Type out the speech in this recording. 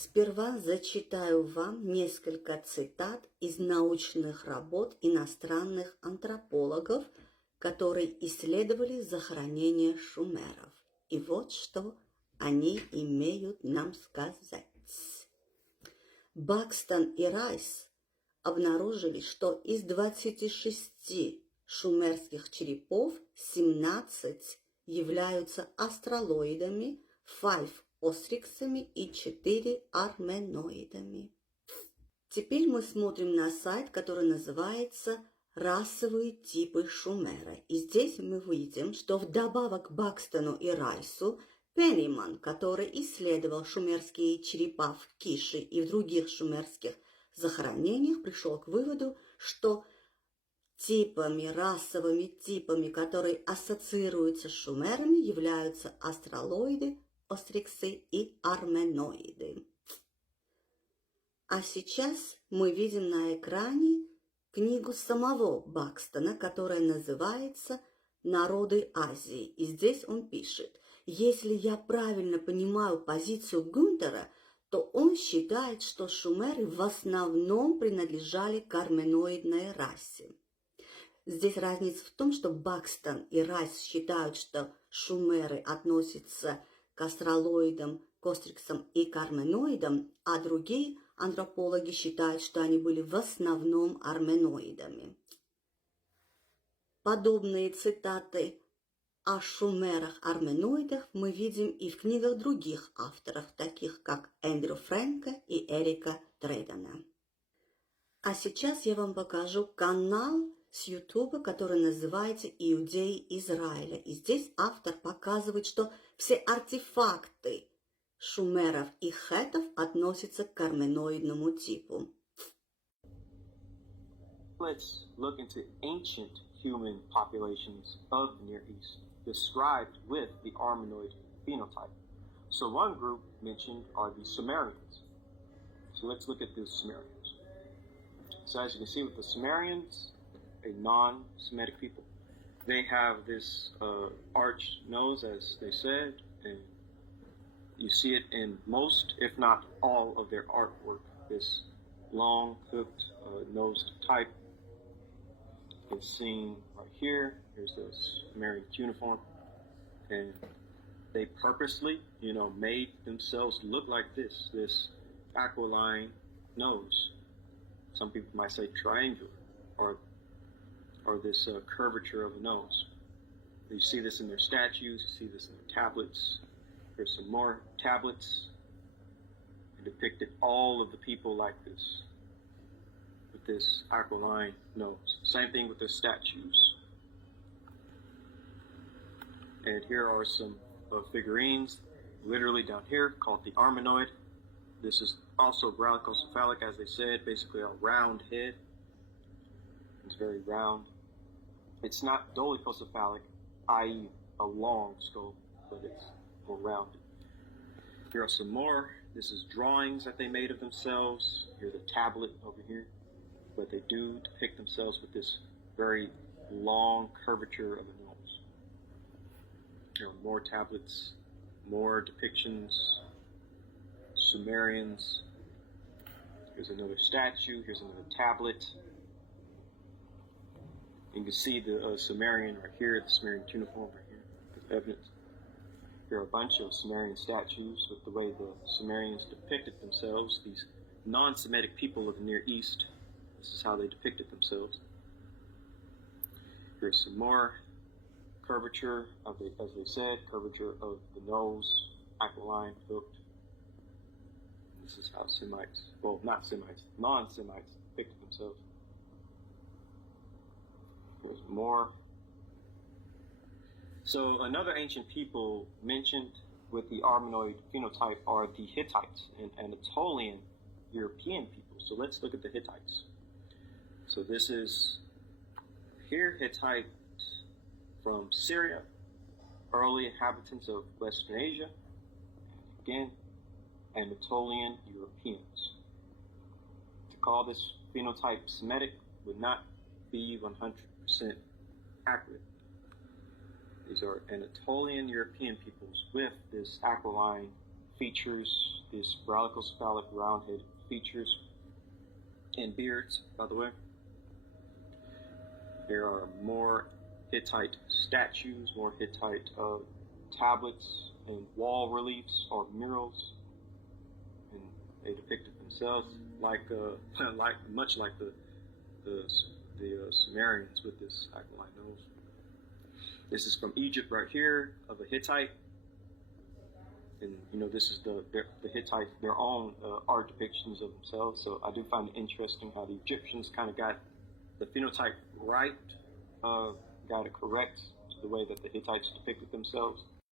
Сперва зачитаю вам несколько цитат из научных работ иностранных антропологов, которые исследовали захоронение шумеров. И вот что они имеют нам сказать. Бакстон и Райс обнаружили, что из 26 шумерских черепов 17 являются астралоидами, 5 остриксами и 4 арменоидами. Теперь мы смотрим на сайт, который называется «Расовые типы Шумера». И здесь мы видим, что вдобавок к Бакстону и Райсу, Пенниман, который исследовал шумерские черепа в Кише и в других шумерских захоронениях, пришел к выводу, что расовыми типами, которые ассоциируются с шумерами, являются астралоиды, остриксы и арменоиды. А сейчас мы видим на экране книгу самого Бакстона, которая называется «Народы Азии». И здесь он пишет: если я правильно понимаю позицию Гюнтера, то он считает, что шумеры в основном принадлежали к арменоидной расе. Здесь разница в том, что Бакстон и Райс считают, что шумеры относятся к астралоидам, к остриксам и к арменоидам, а другие антропологи считают, что они были в основном арменоидами. Подобные цитаты о шумерах-арменоидах мы видим и в книгах других авторов, таких как Эндрю Фрэнка и Эрика Трейдена. А сейчас я вам покажу канал с YouTube, который называется «Иудеи Израиля». И здесь автор показывает, что все артефакты шумеров и хеттов относятся к арменоидному типу. Let's look into ancient human populations of the Near East, described with the Armenoid phenotype. So one group mentioned are the Sumerians. So let's look at the Sumerians. So as you can see with the Sumerians, a non-Semitic people, they have this arched nose, as they said, and you see it in most, if not all, of their artwork, this long, hooked, nosed type is seen right here. Here's the Sumerian uniform, and they purposely, made themselves look like this aquiline nose. Some people might say triangular, or this curvature of the nose. You see this in their statues, you see this in their tablets. There's some more tablets. They depicted all of the people like this, with this aquiline nose. Same thing with the statues. And here are some figurines, literally down here, called the Armenoid. This is also brachiocephalic, as they said, basically a round head. It's very round. It's not dolichocephalic, i.e. a long skull, but it's more rounded. Here are some more. This is drawings that they made of themselves. Here's a tablet over here. But they do depict themselves with this very long curvature of the nose. Here are more tablets, more depictions, Sumerians. Here's another statue. Here's another tablet. You can see the Sumerian right here, the Sumerian cuneiform right here, as evidence. Here are a bunch of Sumerian statues with the way the Sumerians depicted themselves, these non-Semitic people of the Near East. This is how they depicted themselves. Here's some more curvature of the, as they said, curvature of the nose, aquiline, hooked. This is how Semites, well, not Semites, non-Semites depicted themselves. There's more. So another ancient people mentioned with the Armenoid phenotype are the Hittites, and Anatolian European people. So let's look at the Hittites. So this is here Hittite from Syria, early inhabitants of Western Asia. Again, Anatolian Europeans. To call this phenotype Semitic would not be 100% accurate. These are Anatolian European peoples with this aquiline features, is brachiocephalic round-head features and beards, by the way. There are more Hittite statues, more Hittite tablets and wall reliefs or murals, and they depicted themselves like much like the Sumerians with this aquiline nose. This is from Egypt right here of a Hittite, and this is the Hittites, their own art depictions of themselves. So I do find it interesting how the Egyptians kind of got the phenotype right, got it correct to the way that the Hittites depicted themselves.